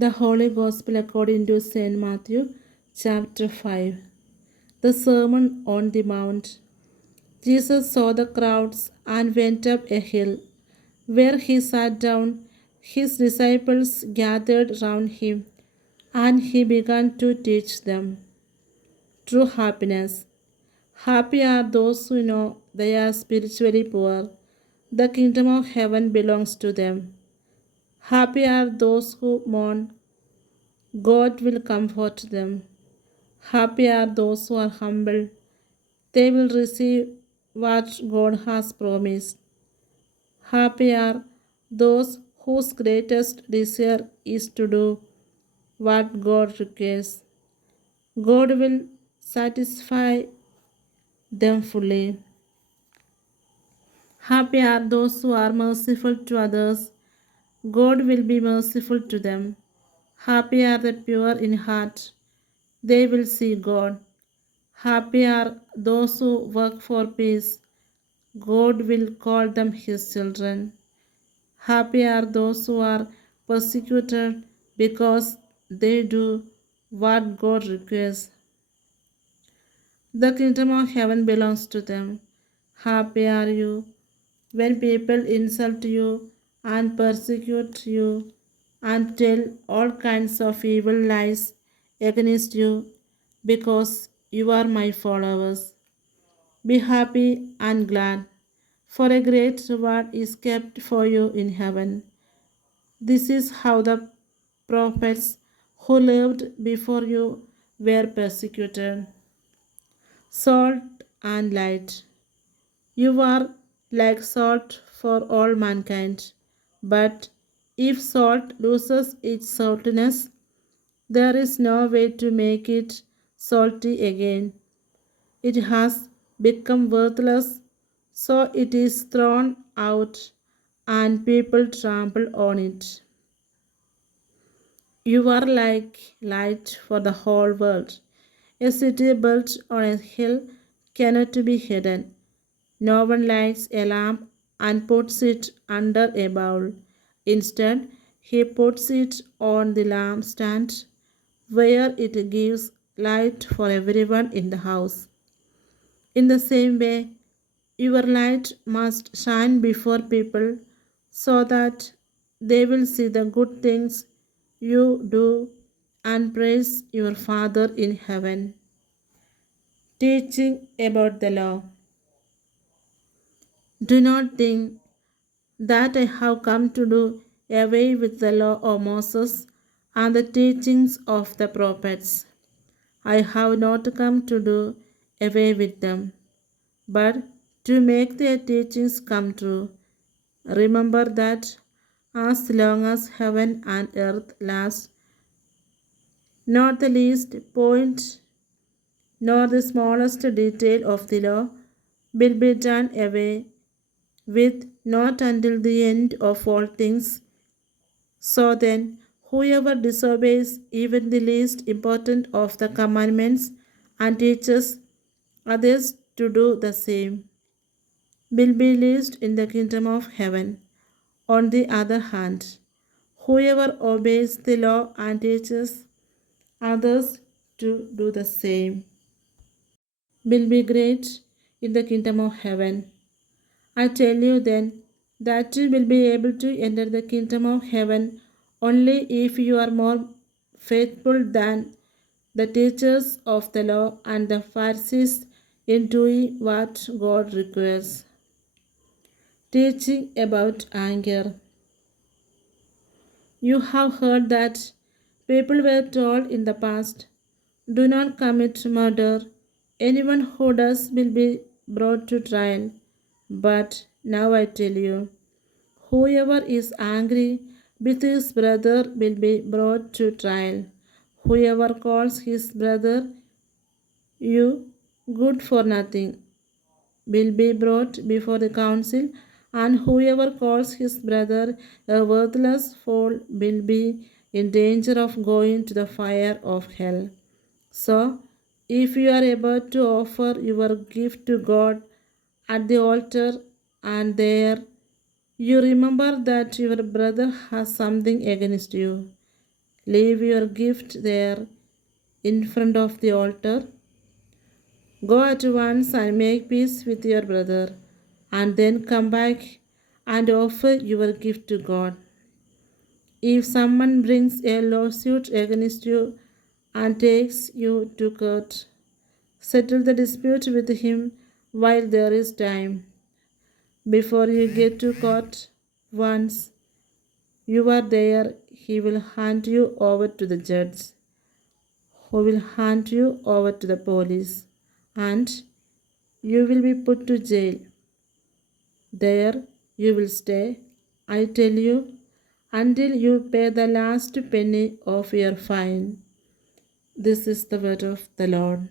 The Holy Gospel according to St. Matthew, chapter 5. The Sermon on the Mount. Jesus saw the crowds and went up a hill. Where he sat down, his disciples gathered round him, and he began to teach them. True happiness. Happy are those who know they are spiritually poor. The kingdom of heaven belongs to them. Happy are those who mourn. God will comfort them. Happy are those who are humble. They will receive what God has promised. Happy are those whose greatest desire is to do what God requires. God will satisfy them fully. Happy are those who are merciful to others. God will be merciful to them. Happy are the pure in heart. They will see God. Happy are those who work for peace. God will call them his children. Happy are those who are persecuted because they do what God requires. The kingdom of heaven belongs to them. Happy are you when people insult you and persecute you and tell all kinds of evil lies against you because you are my followers. Be happy and glad, for a great reward is kept for you in heaven. This is how the prophets who lived before you were persecuted. Salt and light. You are like salt for all mankind. But if salt loses its saltiness, there is no way to make it salty again. It has become worthless, so it is thrown out and people trample on it. You are like light for the whole world. A city built on a hill cannot be hidden. No one lights a lamp and puts it under a bowl. Instead, he puts it on the lampstand where it gives light for everyone in the house. In the same way, your light must shine before people so that they will see the good things you do and praise your Father in heaven. Teaching about the law. Do not think that I have come to do away with the law of Moses and the teachings of the prophets. I have not come to do away with them, but to make their teachings come true. Remember that as long as heaven and earth last, not the least point nor the smallest detail of the law will be done away with, not until the end of all things. So then, whoever disobeys even the least important of the commandments and teaches others to do the same will be least in the kingdom of heaven. On the other hand, whoever obeys the law and teaches others to do the same will be great in the kingdom of heaven. I tell you then that you will be able to enter the kingdom of heaven only if you are more faithful than the teachers of the law and the Pharisees in doing what God requires. Teaching about anger. You have heard that people were told in the past, do not commit murder. Anyone who does will be brought to trial. But now I tell you, whoever is angry with his brother will be brought to trial. Whoever calls his brother you good for nothing will be brought before the council, and whoever calls his brother a worthless fool will be in danger of going to the fire of hell. So, if you are about to offer your gift to God at the altar and there you remember that your brother has something against you, Leave your gift there in front of the altar. Go at once and make peace with your brother, and then come back and offer your gift to God. If someone brings a lawsuit against you and takes you to court, settle the dispute with him while there is time. Before you get to court, once you are there, he will hand you over to the judge, who will hand you over to the police, and you will be put to jail. There you will stay, I tell you, until you pay the last penny of your fine. This is the word of the Lord.